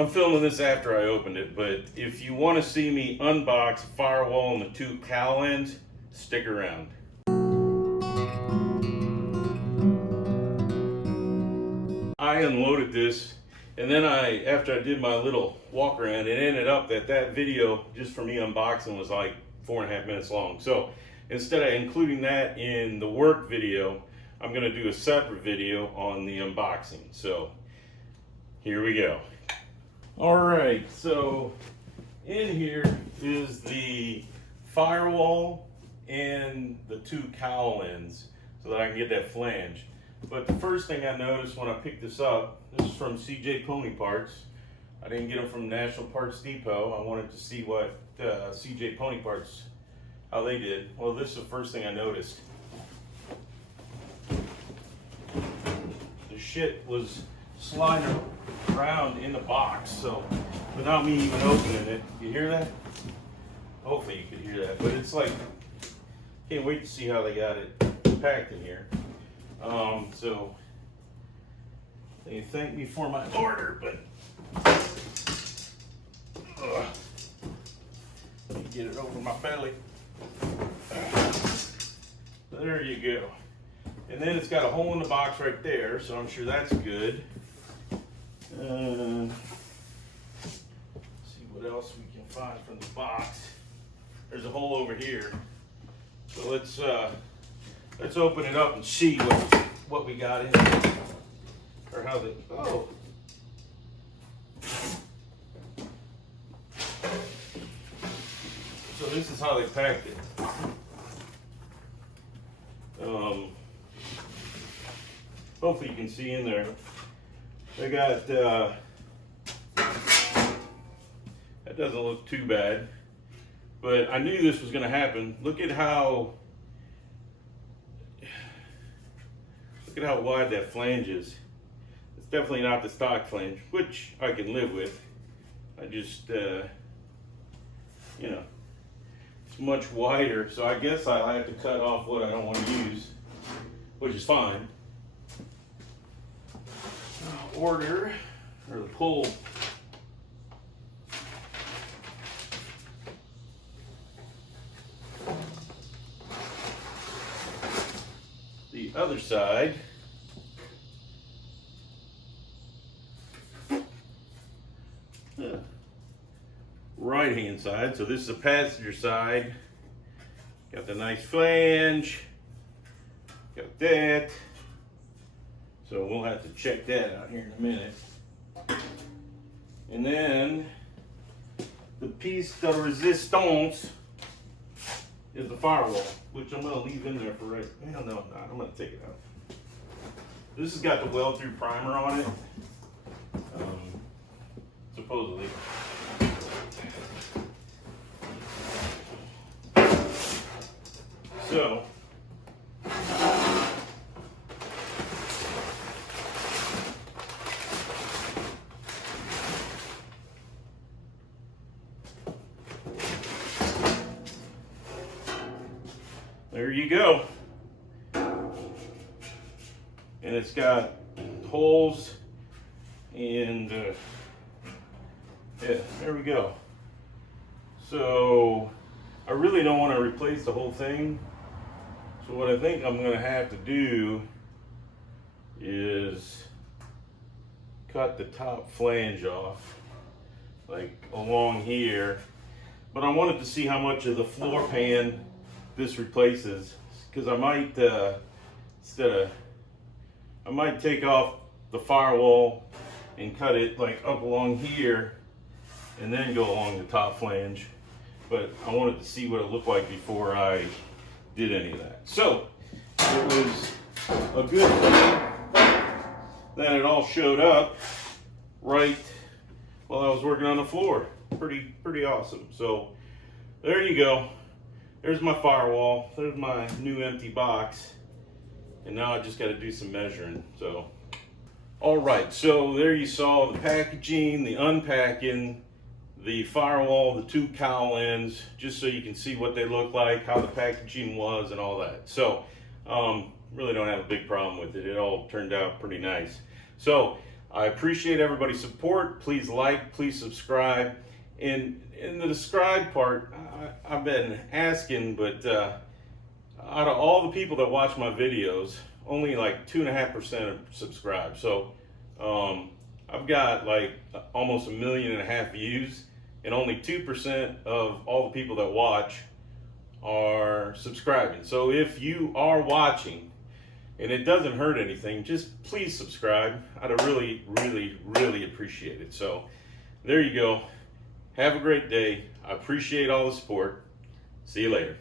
I'm filming this after I opened it, but if you want to see me unbox Firewall and the two cowl ends, stick around. I unloaded this, and then after I did my little walk around, it ended up that video just for me unboxing was like 4.5 minutes long. So instead of including that in the work video, I'm going to do a separate video on the unboxing. So here we go. All right, so in here is the firewall and the two cowl ends so that I can get that flange. But the first thing I noticed when I picked this up, this is from CJ Pony Parts. I didn't get them from National Parts Depot. I wanted to see what CJ Pony Parts, how they did. Well, this is the first thing I noticed. The shit was sliding around in the box, so without me even opening it. You hear that? Hopefully you could hear that, but it's like, can't wait to see how they got it packed in here. So they thank me for my order, but let me get it over my belly. There you go. And then it's got a hole in the box right there, so I'm sure that's good. See what else we can find from the box. There's a hole over here. So let's open it up and see what we got in there. Or how they, oh. So this is how they packed it. Hopefully you can see in there. They got, that doesn't look too bad, but I knew this was gonna happen. Look at how wide that flange is. It's definitely not the stock flange, which I can live with. I just, you know, it's much wider, so I guess I'll have to cut off what I don't want to use, which is fine. Order, or the pull, the other side. Right hand side, so this is the passenger side. Got the nice flange, got that. So we'll have to check that out here in a minute. And then the piece de resistance is the firewall, which I'm gonna leave in there for right. Hell no, I'm gonna take it out. This has got the weld-through primer on it, supposedly. So there you go. And it's got holes and yeah, there we go. So I really don't want to replace the whole thing. So what I think I'm going to have to do is cut the top flange off, like along here. But I wanted to see how much of the floor pan this replaces, because I might I might take off the firewall and cut it like up along here and then go along the top flange. But I wanted to see what it looked like before I did any of that. So it was a good thing that it all showed up right while I was working on the floor. Pretty awesome. So there you go. There's my firewall. There's my new empty box. And now I just got to do some measuring. So, all right. So there you saw the packaging, the unpacking, the firewall, the two cowl ends, just so you can see what they look like, how the packaging was, and all that. So really don't have a big problem with it. It all turned out pretty nice. So I appreciate everybody's support. Please like, please subscribe. And in the subscribe part, I've been asking, but out of all the people that watch my videos, only like 2.5% are subscribed. So I've got like almost 1.5 million views, and only 2% of all the people that watch are subscribing. So if you are watching, and it doesn't hurt anything, just please subscribe. I'd really, really, really appreciate it. So there you go. Have a great day. I appreciate all the support. See you later.